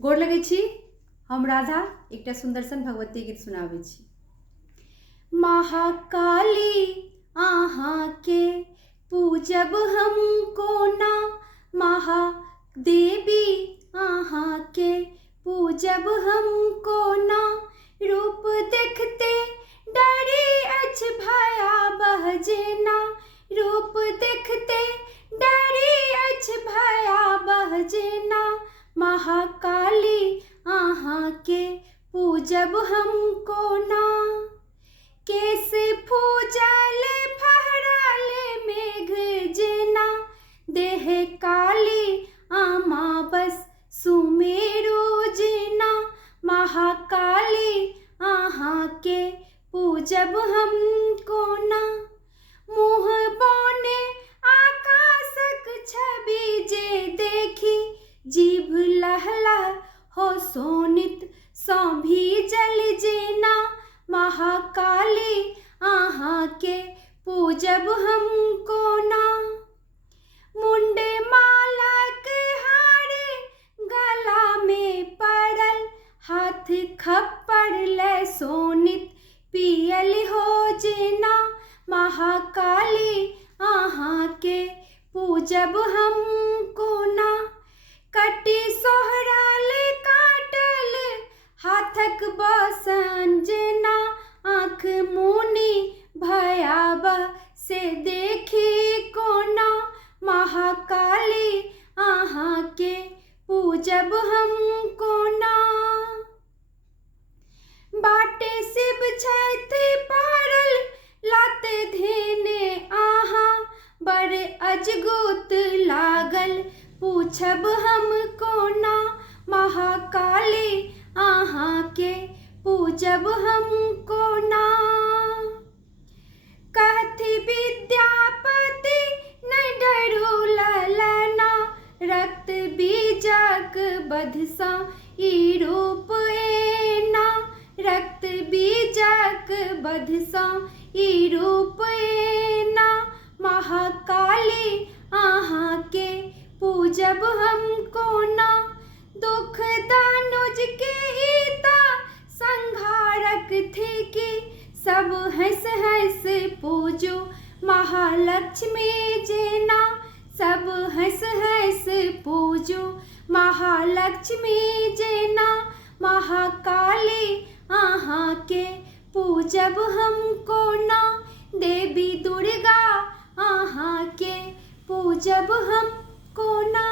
गोर लगै छी। हम राधा एकटा सुंदर सन भगवती गीत सुनाबै छी। महाकाली अहाँ के पूजब हम कोना, महादेवी अहाँ के पूजब हम कोना। रूप देखते डरी अछि भयावह जेना, रूप देखते डरी अछि भयावह जेना। महाकाली अहाँ के पूजब हम कोना। केस फूजल फहरल मेघ जेना, देह काली अमावस सुमेरु जेना। महाकाली अहाँ के पूजब हम कोना। मुँह बने आकाशक छवि जे देखी, जीभ लहलह हो सोनित सँ भीजल जेना। महाकाली अहाँ के पूजब हम कोना। मुंड मालक हार गला में पड़ल, हाथ खप्पर ले सोनित पियल हो जेना। महाकाली अहाँ के पूजब हम कोना। कटी सोहरल काटल हाथक बसन जेना, आँख मुनि भयावह से देखी कोना। महाकाली अहाँ के पूजब हम कोना। बाटे शिव छथि पड़ल लात धेने अहाँ, बड़ अजगुत लागल पूछब हम कोना। महाकाली अहाँ के पूजब हम कोना। कहथि विद्यापति नहि डरू ललना, रक्त बीजक बध सँ ई रूप एना। रक्त बीजक बध सँ ई रूप एना। महाकाली अहाँ के पूजब हम कोना। दुख दानुज के ईता संहारक थिकी, सब हँस हँस पूजू महालक्ष्मी जेना। सब हँस हँस पूजू महालक्ष्मी जेना। महाकाली अहाँ के पूजब हम कोना। देवी दुर्गा अहाँ के पूजब हम कोना।